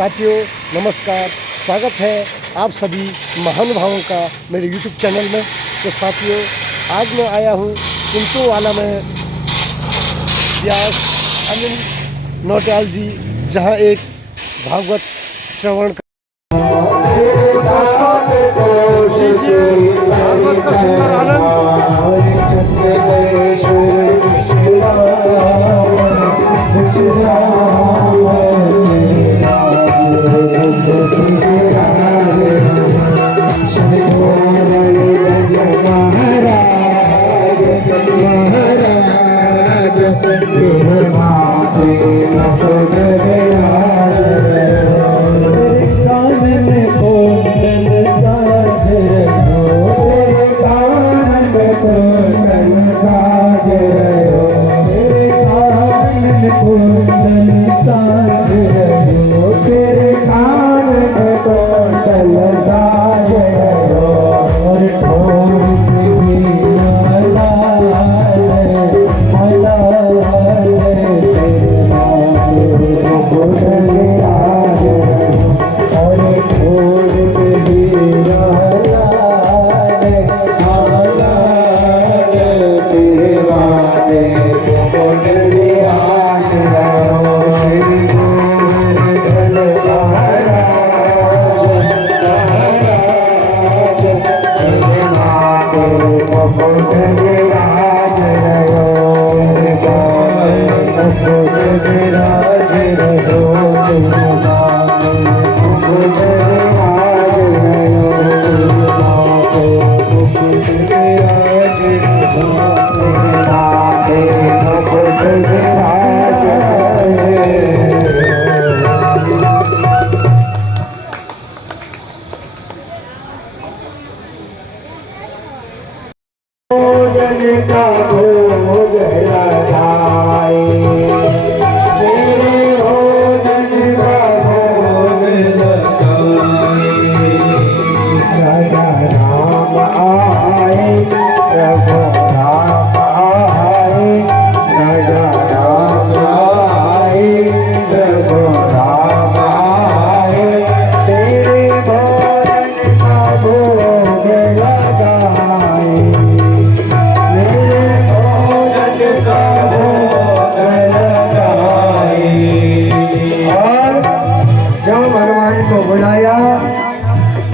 साथियों नमस्कार, स्वागत है आप सभी महानुभावों का मेरे YouTube चैनल में। तो साथियों आज मैं आया हूँ कुंतोवाला में व्यास अनिल नौटियाल जी, जहाँ एक भागवत श्रवण भागवत का सुंदर आनंद।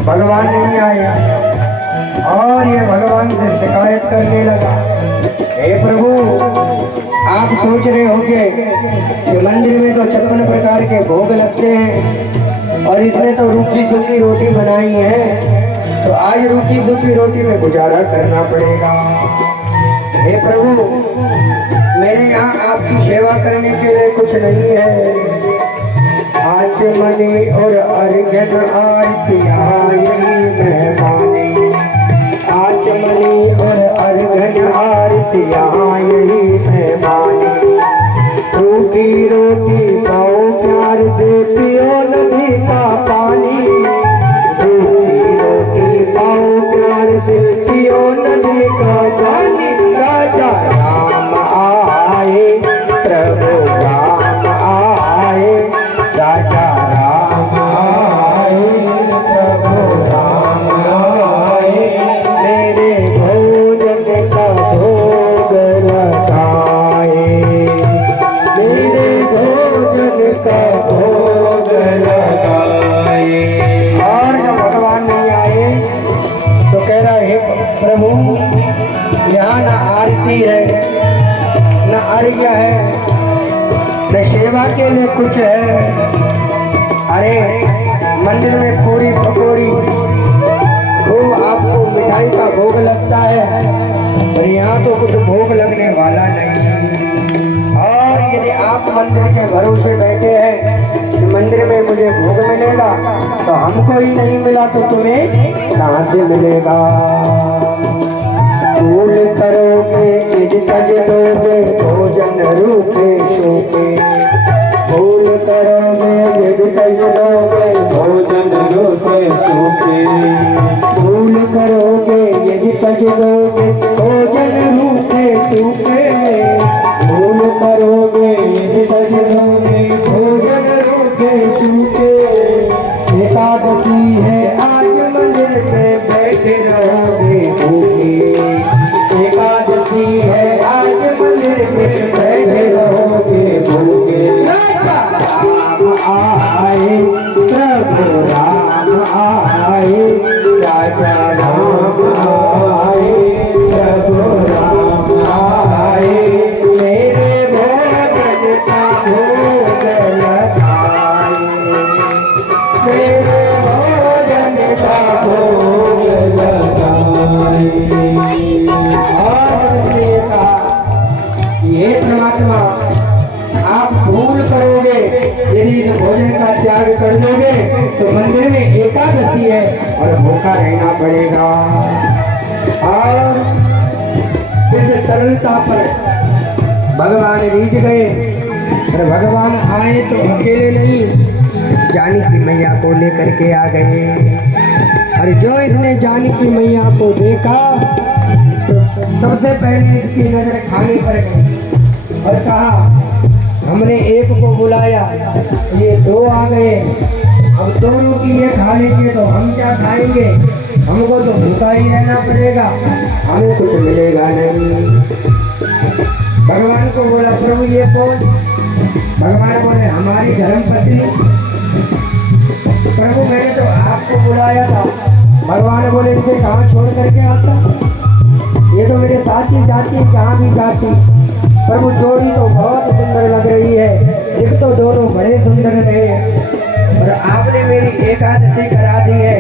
भगवान नहीं आया और ये भगवान से शिकायत करने लगा। हे प्रभु, आप सोच रहे होंगे कि मंदिर में तो 56 प्रकार के भोग लगते हैं और इसमें तो रूखी सूखी रोटी बनाई है, तो आज रूखी सूखी रोटी में गुजारा करना पड़ेगा। हे प्रभु, मेरे यहाँ आपकी सेवा करने के लिए कुछ नहीं है। आचमनी और अर्घन आरती आई मेहमानी, आचमनी और अर्घन आरती आई मेहमानी। रूखी रोटी खाओ प्यार से, पियो नदी का पानी। रूखी रोटी खाओ प्यार से, पियो नदी का पानी। राजा राम आए, प्रभु राम आए, राजा राम आए, प्रभु राम आए। मेरे भोजन का भोग लगाए, मेरे भोजन का भोग लगाए। और जब भगवान नहीं आए तो कह रहा है प्रभु, यहाँ न आरती है, न अर्घ्य है, न सेवा के लिए कुछ है। अरे मंदिर में पूरी पकौड़ी खूब आपको मिठाई का भोग लगता है, पर यहाँ तो कुछ भोग लगने वाला नहीं। और यदि आप मंदिर के भरोसे बैठे हैं कि मंदिर में मुझे भोग मिलेगा, तो हमको ही नहीं मिला तो तुम्हें कहाँ से मिलेगा। भूल करोगे निज तज दोगे, भोजन रूखे शोके। भूल करोगे निज तज दोगे, भोजन रूखे सूखे। भूल करोगे निज तज दोगे, भोजन रूखे सूखे। भूल करोगे निज तज दोगे, भोजन रूखे सूखे। परमात्मा आप भूल करोगे, यदि इस भोजन का त्याग कर दोगे तो मंदिर में एकादशी है और भूखा रहना पड़ेगा। और इस सरलता पर भगवान रीझ गए और भगवान आए तो अकेले नहीं, जानकी मैया को लेकर के आ गए। और जो इसने जानकी मैया को देखा तो सबसे पहले इसकी नजर खाने पर गई और कहा हमने एक को बुलाया, ये दो आ गए, अब दो रोटी ये खा लेंगे तो हम क्या खाएंगे, हमको तो भूखा ही रहना पड़ेगा, हमें कुछ मिलेगा नहीं। भगवान को बोला प्रभु ये कौन? भगवान बोले हमारी धर्म पत्नी। प्रभु मैंने तो आपको बुलाया था। भगवान बोले इसे कहाँ छोड़ करके आता, ये तो मेरे साथ ही जाती है, जहाँ भी जाती। प्रभु जोड़ी तो बहुत सुंदर लग रही है, एक तो दोनों बड़े सुंदर रहे और आपने मेरी एकादशी करा दी है,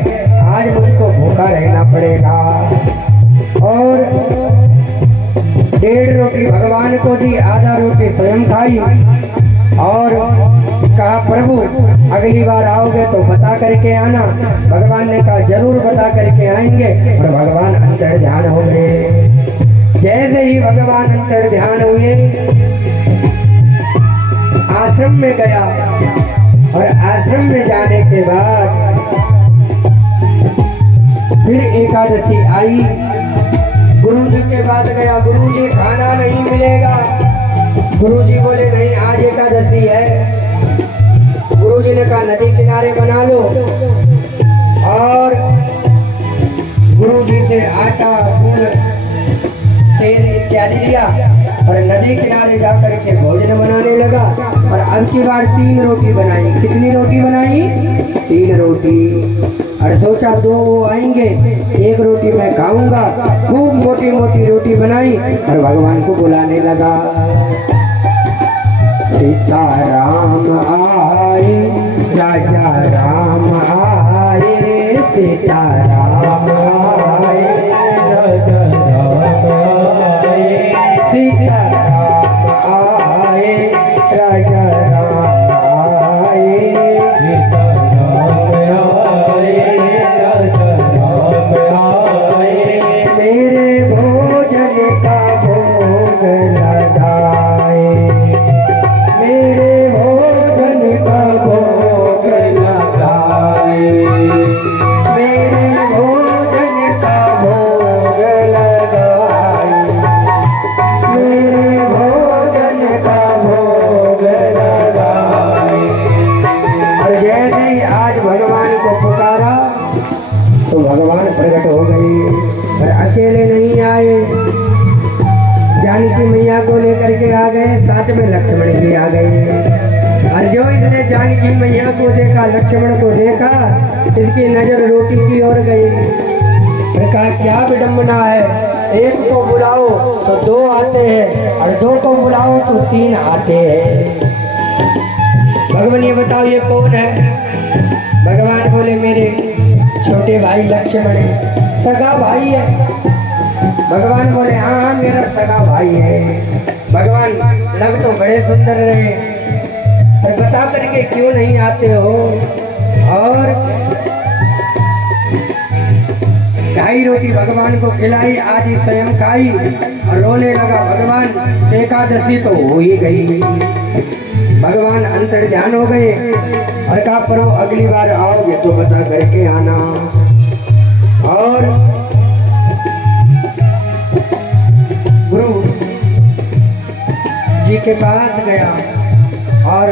आज मुझको भूखा रहना पड़ेगा। और 1.5 रोटी भगवान को दी, आधा रोटी स्वयं खाई और कहा प्रभु अगली बार आओगे तो बता करके आना। भगवान ने कहा जरूर बता करके आएंगे और भगवान अंतर ध्यान हो गए। जैसे ही भगवान अंतर ध्यान हुए आश्रम में गया और आश्रम में जाने के बाद फिर एकादशी आई। गुरुजी के पास गया, गुरुजी खाना नहीं मिलेगा। गुरुजी बोले नहीं आज एकादशी है। गुरुजी ने कहा नदी किनारे बना लो और गुरुजी से आटा तेल इत्यादि लिया और नदी किनारे जाकर के भोजन बनाने लगा। और अब की बार 3 रोटी बनाई। कितनी रोटी बनाई? 3 रोटी। और सोचा 2 वो आएंगे, 1 रोटी मैं खाऊंगा। खूब मोटी मोटी रोटी बनाई और भगवान को बुलाने लगा। सीताराम आए, राजा राम आए, सीताराम आए, राजा राम आए, सीताराम आए, राजा राम आए, सीताराम आए, राजा राम आए, मेरे भोजन का भोग लगाए, मेरे भोजन का भोग लगाए, मेरे भोजन का भोग लगाए, मेरे भोजन का भोग लगाए। और जैसे ही आज भगवान को पुकारा तो भगवान प्रकट हो गए। और अकेले नहीं आए, जानकी मैया को लेकर के आ गए, साथ में लक्ष्मण जी आ गए। और जो इसने जानकी मैया को देखा, लक्ष्मण को देखा, इसकी नजर रोटी की ओर गई। कहा क्या विडम्बना है, एक को बुलाओ तो 2 आते हैं और 2 को बुलाओ तो 3 आते हैं। भगवान ये बताओ ये कौन है? भगवान बोले मेरे छोटे भाई लक्ष्मण है, सगा भाई है। भगवान बोले हाँ मेरा सगा भाई है। भगवान लग तो बड़े सुंदर रहे, पर बता करके क्यों नहीं आते हो? और 2.5 रोटी भगवान को खिलाई, आधी स्वयं खाई और रोने लगा। भगवान एकादशी तो हो ही गई। भगवान अंतर ध्यान हो गए और कहा प्रभु अगली बार आओगे तो बता करके आना। और गुरु जी के पास गया और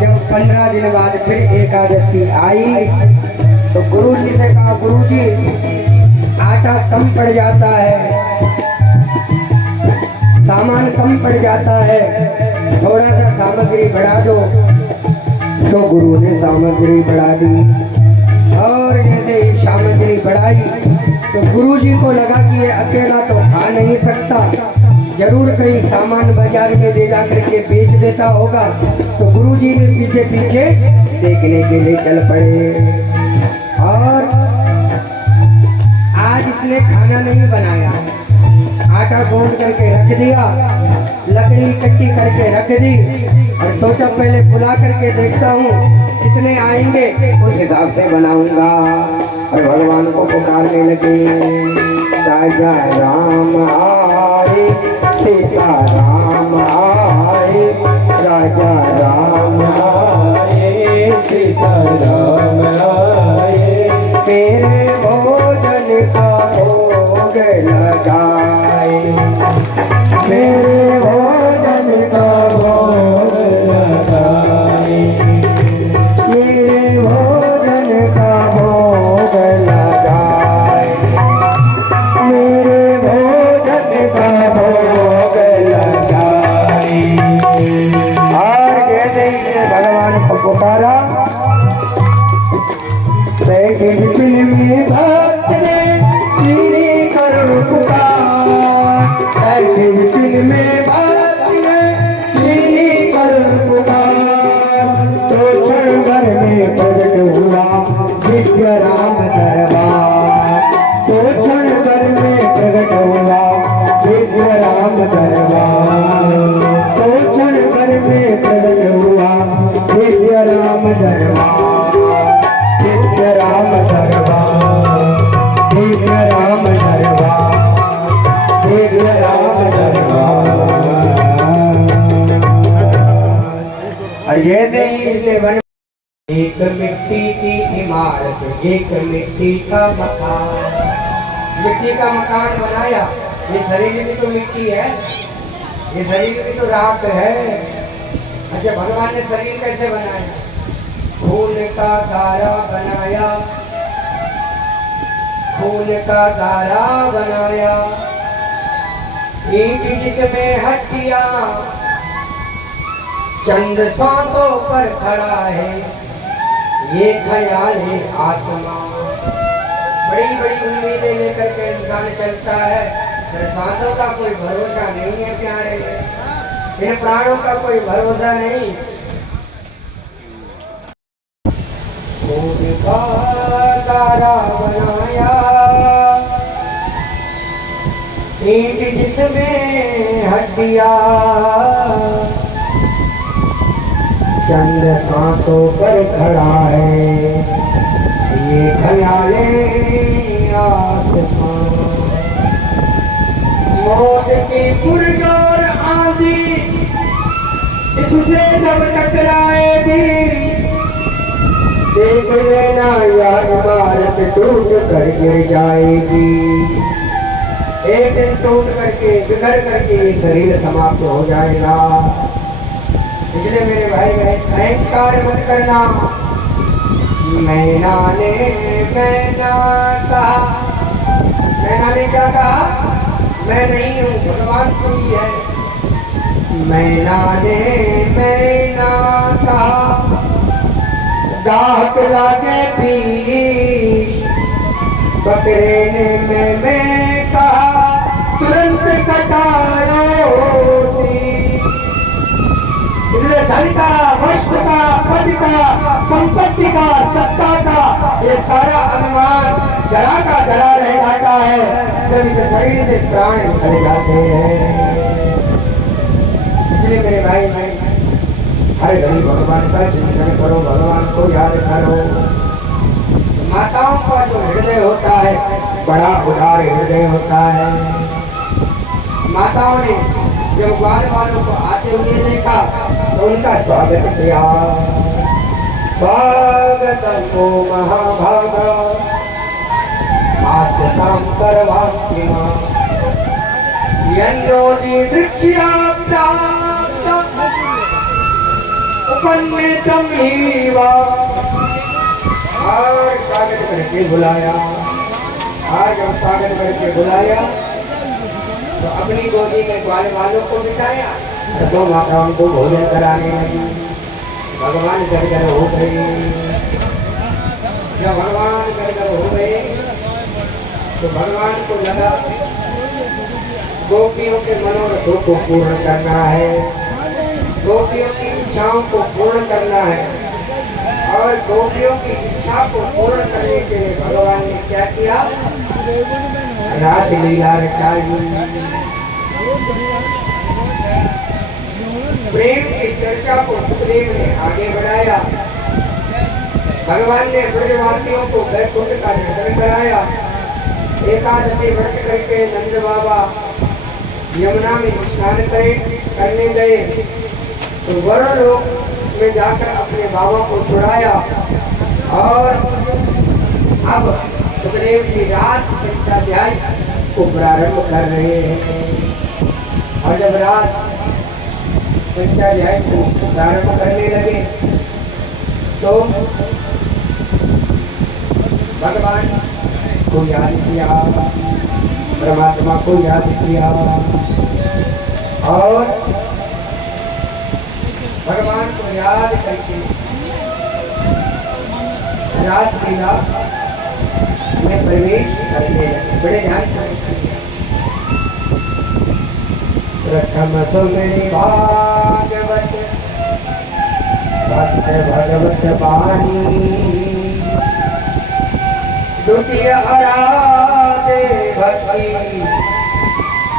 जब 15 दिन बाद फिर एकादशी आई तो गुरु जी से कहा गुरु जी आटा कम पड़ जाता है, सामान कम पड़ जाता है, थोड़ा सा सामग्री बढ़ा दो। तो गुरु ने सामग्री बढ़ा दी और जैसे ही सामग्री बढ़ाई तो गुरु जी को लगा कि ये अकेला तो खा नहीं सकता, जरूर कहीं सामान बाजार में ले जा करके बेच देता होगा। तो गुरु जी ने पीछे पीछे देखने के लिए चल पड़े। और आज इसने खाना नहीं बनाया, आटा गूंद करके रख दिया, लकड़ी इकट्ठी करके रख दी और सोचा पहले बुला करके देखता हूँ कितने आएंगे उस हिसाब से बनाऊंगा। और भगवान को पुकारने लगे, राजा राम आए, सीता राम आए, राजा राम आए, सीता राम आए, मेरे भोजन का भोग लगाए, मेरे भोजन का भोग लगाए, मेरे भोजन का भोग लगाए, मेरे भोजन का भोग लगाए। और जैसे ही भगवान को पुकारा, बिल में भक्त ने तेरी करुण पुकार, बिल में भक्त ने तेरी करुण पुकार, तो क्षण भर में प्रकट हुआ दिव्य राम दरबार, तो क्षण भर में प्रकट हुआ दिव्य राम दरबार, तो क्षण भर में प्रकट हुआ दिव्य राम दरबार, दिव्य राम दरबार, दिव्य राम दरबार, दिव्य राम दरबार। और ये नहीं बन एक मिट्टी की इमारत, एक मिट्टी का मकान, मिट्टी का मकान बनाया। ये शरीर भी तो मिट्टी है, ये शरीर भी तो राख है। अच्छा, भगवान ने शरीर कैसे बनाया? खून का धारा बनाया, खून का धारा बनाया, ईंट जिसमें हड्डियां, चंद सांसों पर खड़ा है, ये ख्याल है आसमां। बड़ी बड़ी उम्मीदें लेकर के इंसान चलता है, फिर सांसों का कोई भरोसा नहीं है प्यारे, इन प्राणों का कोई भरोसा नहीं। खून का तारा बनाया, ईंट जिसमें हड्डियां, चंद सांसों पर खड़ा है, ये ख्याले आसमां। मौत की पुरजोर आंधी इससे जब टकराएगी, देख लेना या इमारत टूट कर गिर जाएगी। एक दिन टूट करके बिखर करके शरीर समाप्त हो जाएगा। इसलिए मेरे भाई बहन अहंकार मत करना। मैना ने कहा, मैना ने क्या कहा? मैं नहीं हूँ, भगवान तू ही है। मैना ने कहा, गाहक लागे पीश, बकरे ने मैं कहा, तुरंत कटारो शीश। धन का, वस्त्र का, पद का, संपत्ति का, सत्ता का, ये सारा अनुमान जरा का जरा रह जाता है जब इस शरीर से प्राण निकल जाते हैं। इसलिए मेरे भाई हर घड़ी भगवान का चिंतन करो, भगवान को याद करो। माताओं का जो हृदय होता है बड़ा उदार हृदय होता है। माताओं ने जब ग्वाल वालों को आते हुए देखा तो उनका स्वागत किया। स्वागतम ओ महाभागा, आस्ताम करवाति मां, यन्नोति दृक्ष्या प्राप्त उपन्नेतम हीवा। और स्वागत करके बुलाया। आज जब स्वागत करके बुलाया तो अपनी गोदी में ग्वाल वालों को बिठाया, दसों माताओं को भोजन कराने लगी। भगवान गदगद हो गए। जब भगवान गदगद हो गए तो भगवान को लगा गोपियों के मनोरथों को पूर्ण करना है, गोपियों की इच्छाओं को पूर्ण करना है। और गोपियों की इच्छा को पूर्ण करने के लिए भगवान ने क्या किया? रास लीला रचाई, प्रेम की चर्चा को सुखदेव ने आगे बढ़ाया। भगवान ने ब्रजवासियों को वैकुंठ का दर्शन कराया। एकादशी व्रत करके नंद बाबा यमुना में स्नान करने गए तो वरुण लोक में जाकर अपने बाबा को छुड़ाया और अब सुखदेव जी रात पंचाध्याय को प्रारंभ कर रहे हैं। और जब रात पंचाध्याय को प्रारंभ करने लगे तो भगवान को याद किया, परमात्मा को याद किया और भगवान को याद करके रासलीला में प्रवेश करने लगे। बड़े ध्यान से प्रथम सुमरि भागवत भक्त भगवत वाणी, द्वितीय आराधे भक्ति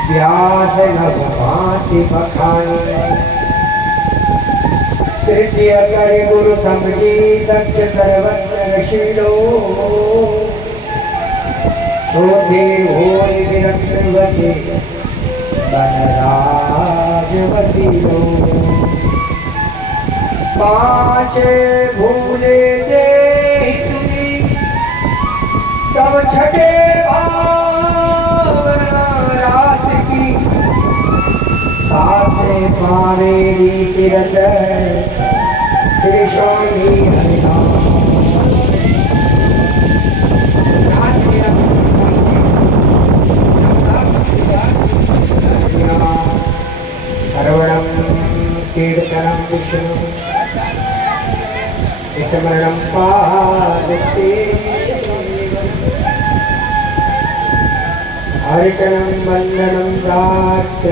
व्यास नभ भांति बखानी, तृतीय करे गुरु समझी दक्ष सर्वत्र ऋषिलो, चौथे होय विरक्त वसे बनराजवती लो, पांच भूले दे तब छठे भावना रास की, सातवें पावेरी तीरथ श्री स्वामी हरिनाम। श्रवणं कीर्तनं विष्णु स्मरणं पादते, अर्चनं वन्दनं प्रार्थ्य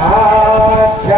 आध्यात्मनिवेदनम्।